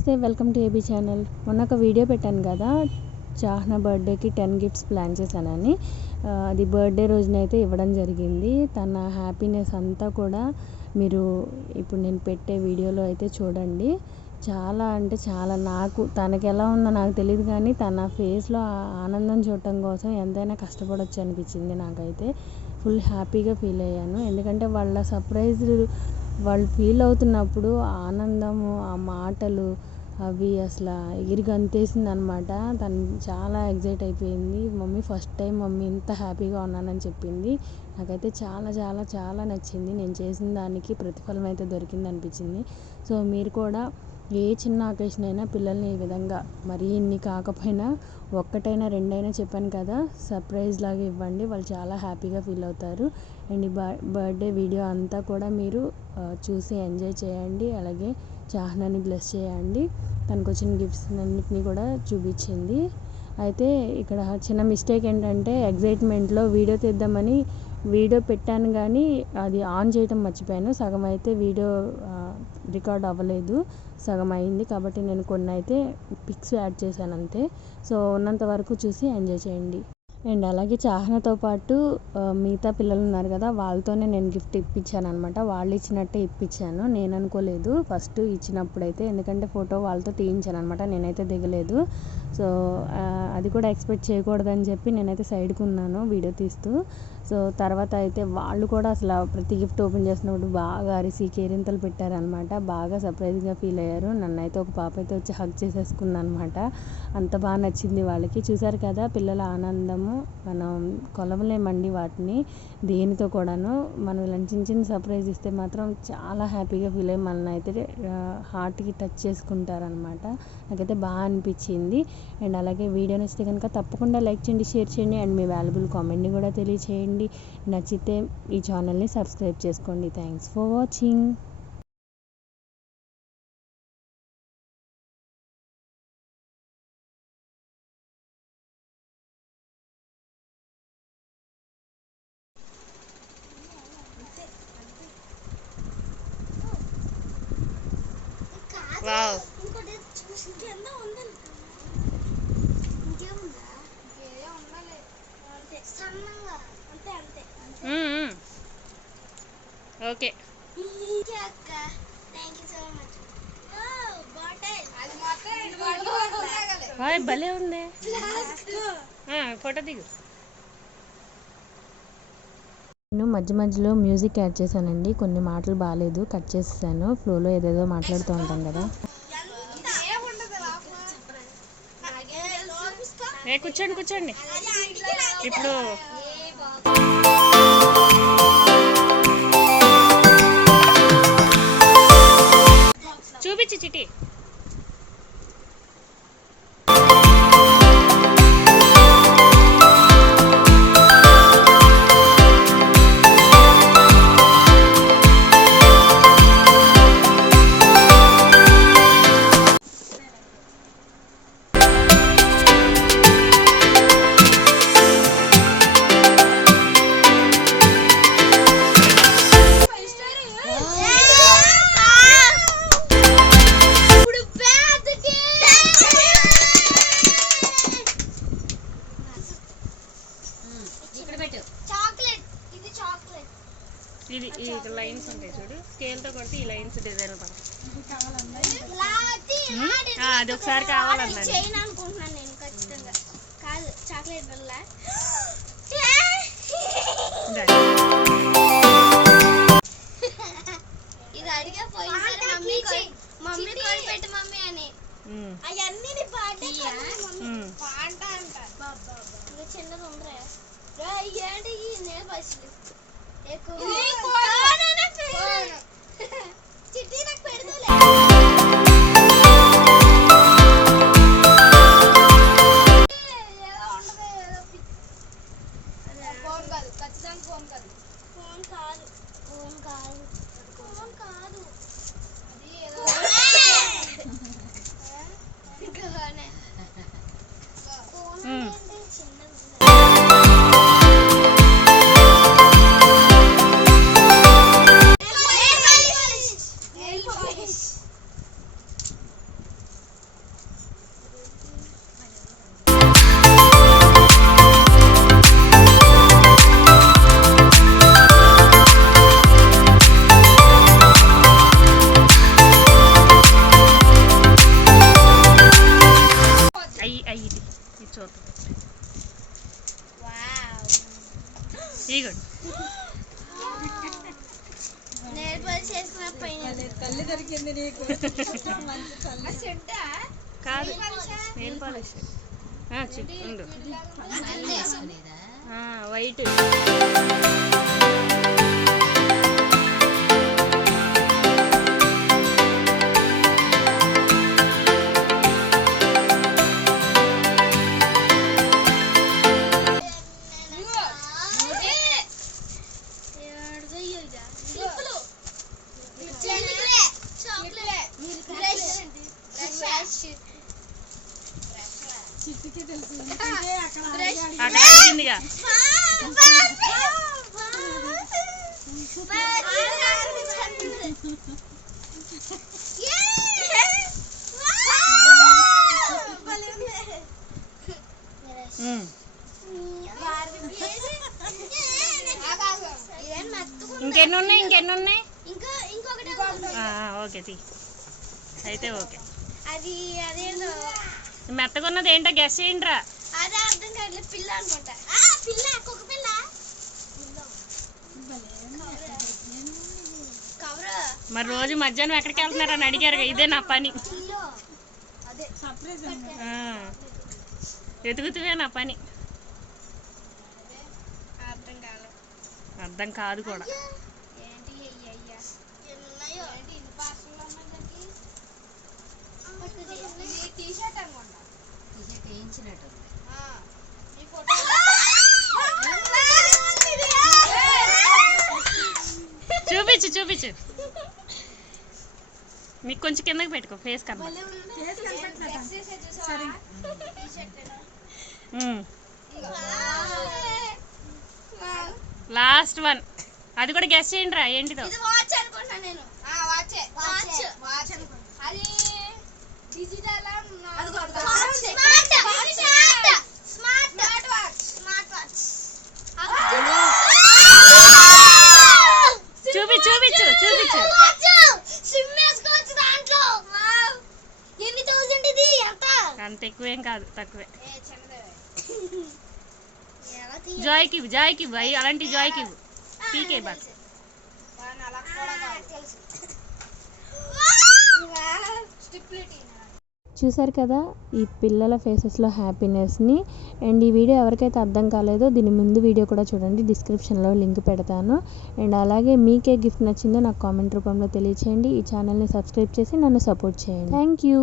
నమస్తే, welcome to AB channel. మొన్న ఒక వీడియో పెట్టాను కదా, చాహ్నా బర్త్డేకి 10 గిఫ్ట్స్ ప్లాన్ చేశానని. అది బర్త్డే రోజునైతే ఇవ్వడం జరిగింది. తన హ్యాపీనెస్ అంతా కూడా మీరు ఇప్పుడు నేను పెట్టే వీడియోలో అయితే చూడండి. చాలా అంటే చాలా, నాకు తనకి ఎలా ఉందో నాకు తెలియదు కానీ తన ఫేస్లో ఆనందం చూడటం కోసం ఎంతైనా కష్టపడవచ్చు అనిపించింది. నాకైతే ఫుల్ హ్యాపీగా ఫీల్ అయ్యాను. ఎందుకంటే వాళ్ళ సర్ప్రైజ్ వాళ్ళు ఫీల్ అవుతున్నప్పుడు ఆనందము, ఆ మాటలు అవి అసలు ఎగిరి గంతేసింది అనమాట. తను చాలా ఎగ్జైట్ అయిపోయింది. మమ్మీ ఫస్ట్ టైం మమ్మీ ఇంత హ్యాపీగా ఉన్నానని చెప్పింది. నాకైతే చాలా చాలా చాలా నచ్చింది. నేను చేసిన దానికి ప్రతిఫలం అయితే దొరికింది అనిపించింది. సో మీరు కూడా ఏ చిన్న అకేషన్ అయినా పిల్లల్ని ఈ విధంగా మరీ ఇన్ని కాకపోయినా ఒక్కటైనా రెండైనా చెప్పాను కదా, సర్ప్రైజ్ లాగా ఇవ్వండి. వాళ్ళు చాలా హ్యాపీగా ఫీల్ అవుతారు. అండ్ ఈ బర్త్డే వీడియో అంతా కూడా మీరు చూసి ఎంజాయ్ చేయండి. అలాగే చాహ్నాని బ్లెస్ చేయండి. తనకు వచ్చిన గిఫ్ట్స్ అన్నిటినీ కూడా చూపించింది. అయితే ఇక్కడ చిన్న మిస్టేక్ ఏంటంటే, ఎగ్జైట్మెంట్లో వీడియో తీద్దామని వీడియో పెట్టాను కానీ అది ఆన్ చేయడం మర్చిపోయాను. సగం అయితే వీడియో రికార్డ్ అవ్వలేదు, సగం అయింది. కాబట్టి నేను కొన్ని అయితే పిక్స్ యాడ్ చేశాను అంతే. సో ఉన్నంత వరకు చూసి ఎంజాయ్ చేయండి. అండ్ అలాగే చాహ్నాతో పాటు మిగతా పిల్లలు ఉన్నారు కదా, వాళ్ళతోనే నేను గిఫ్ట్ ఇప్పించాను అనమాట. వాళ్ళు ఇచ్చినట్టే ఇప్పించాను. నేను అనుకోలేదు ఫస్ట్ ఇచ్చినప్పుడైతే, ఎందుకంటే ఫోటో వాళ్ళతో తీయించాను అనమాట. నేనైతే దిగలేదు. సో అది కూడా ఎక్స్పెక్ట్ చేయకూడదని చెప్పి నేనైతే సైడ్కి ఉన్నాను వీడియో తీస్తూ. సో తర్వాత అయితే వాళ్ళు కూడా అసలు ప్రతి గిఫ్ట్ ఓపెన్ చేసినప్పుడు బాగా అరిసి కేరింతలు పెట్టారనమాట. బాగా సర్ప్రైజ్గా ఫీల్ అయ్యారు. నన్నైతే ఒక పాప అయితే వచ్చి హగ్ చేసేసుకుంది అనమాట. అంత బాగా నచ్చింది వాళ్ళకి. చూసారు కదా పిల్లల ఆనందము, మనం కొలవలేమండి వాటిని దేనితో కూడాను. మనం ఇలాంటి చిన్న చిన్న సర్ప్రైజ్ ఇస్తే మాత్రం చాలా హ్యాపీగా ఫీల్ అయ్యి మనల్ని అయితే హార్ట్కి టచ్ చేసుకుంటారనమాట. నాకైతే బాగా అనిపించింది. అండ్ అలాగే వీడియో నచ్చితే కనుక తప్పకుండా లైక్ చేయండి, షేర్ చేయండి. అండ్ మీ వాల్యుబుల్ కామెంట్ని కూడా తెలియచేయండి. నచ్చితే ఈ ఛానల్ని సబ్స్క్రైబ్ చేసుకోండి. Thanks for watching. Wow, okay. భలే ఉంది. ఫోటో దిగు. నేను మధ్య మధ్యలో మ్యూజిక్ యాడ్ చేశానండి. కొన్ని మాటలు బాగాలేదు, కట్ చేసేసాను. ఫ్లోలో ఏదేదో మాట్లాడుతూ ఉంటాం కదా. కూర్చోండి కూర్చోండి. ఇప్పుడు చూపించు చిటి. ఇది ఈ లైన్స్ ఉంటాయి చూడు, స్కేల్తో కొడితే ఈ లైన్స్ డిజైన్ పడతాయి. అది ఒకసారి కావాలన్నా చిన్నది ఉందిరా ఏంటి చిట్టి నాకు పెడతాలే. ఫోన్ కాదు, ఖచ్చితంగా ఫోన్ కాదు. ఫోన్ కాదు, ఫోన్ కాదు, ఫోన్ కాదు. అది ఏదో ఇగో నెయిల్ పాలిష్ వేసుకున్న పైన తల్లి దొరికింది నీకు మంచి తల్లి కాదు నెయిల్ పాలిష్ ఉండు వైట్ చిట్టుకి తెలుసు అక్కడ అక్కడ అడిగిందిగా ఇంకెన్ని ఉన్నాయి ఓకే తీ అయితే ఓకే అది అదేదో మెత్తగున్నది ఏంటో గెస్ చేయండిరా అదే అర్థం కావట్లేదు పిల్ల అనుకుంటా పిల్ల కుక్క పిల్ల కవర్ మరి రోజు మధ్యాహ్నం ఎక్కడికి వెళ్తున్నారని అడిగారు ఇదే నా పని అదే సర్ప్రైజ్ వెతుకుతువే నా పని అర్థం కాలేదు అర్థం కాదు కూడా ఏంటి అయ్యా ఎన్నున్నాయో ఏంటి ఇన్ని పార్సల్ ఉన్నాయి ఇది టీ షర్ట్ అనుకుంటా టీషర్ట్ వేయించినట్టు ఈ ఫోటో చూపించు మీకు కొంచెం కిందకి పెట్టుకో ఫేస్ కన్నా లాస్ట్ వన్ అది కూడా గెస్ చేయండి రా ఏంటిదో ఇది వాచ్ అనుకుంటా నేను వాచ్ అనుకుంటా అది డిజిటల్ స్మార్ట్ వాచ్ చూపించు సిమ్ వేసుకోవచ్చు దాంట్లో ఎన్ని థౌసండ్ ఇది ఎంత అంత ఎక్కువేం కాదు తక్కువే చిన్నదే జాయ్కి ఇవ్వు అవి అలాంటి జాయ్కి ఇవ్వు పీకే బాగా చూసారు కదా ఈ పిల్లల ఫేసెస్లో హ్యాపీనెస్ని. అండ్ ఈ వీడియో ఎవరికైతే అర్థం కాలేదో దీని ముందు వీడియో కూడా చూడండి, డిస్క్రిప్షన్లో లింక్ పెడతాను. అండ్ అలాగే మీకే గిఫ్ట్ నచ్చిందో నాకు కామెంట్ రూపంలో తెలియచేయండి. ఈ ఛానల్ని సబ్స్క్రైబ్ చేసి నన్ను సపోర్ట్ చేయండి. Thank you.